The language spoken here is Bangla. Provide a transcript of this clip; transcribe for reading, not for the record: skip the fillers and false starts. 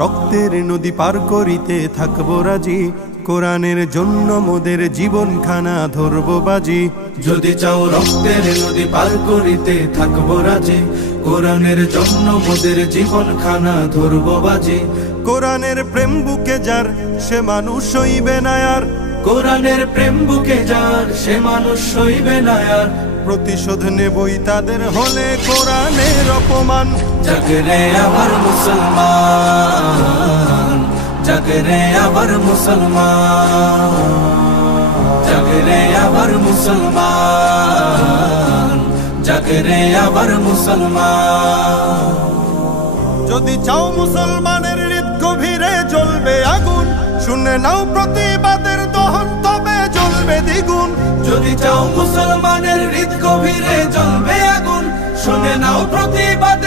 রক্তের নদী পার করিতে থাকবো রাজি, কোরআনের জন্য মোদের জীবনখানা ধরবো বাজি। যদি চাও রক্তের নদী পার করিতে থাকবো রাজি, কোরআনের জন্য মোদের জীবনখানা ধরবো বাজি। কোরআনের প্রেম বুকে যার সে মানুষ হইবে না আর, কোরআনের প্রেম বুকে যার সে মানুষ হইবে না আর। প্রতিশোধ নেবই তাদের হলে কোরআনের অপমান। জাগরে আবার মুসলমান, জাগরে আবার মুসলমান, জাগরে আবার মুসলমান, জাগরে আবার মুসলমান। যদি চাও মুসলমানের হৃদ গভীরে জ্বলবে আগুন, শুনে নাও প্রতিবাদের দহন তবে জ্বলবে দ্বিগুণ। যদি চাও মুসলমানের হৃদ গভীরে জ্বলবে আগুন, শুনে নাও প্রতিবাদ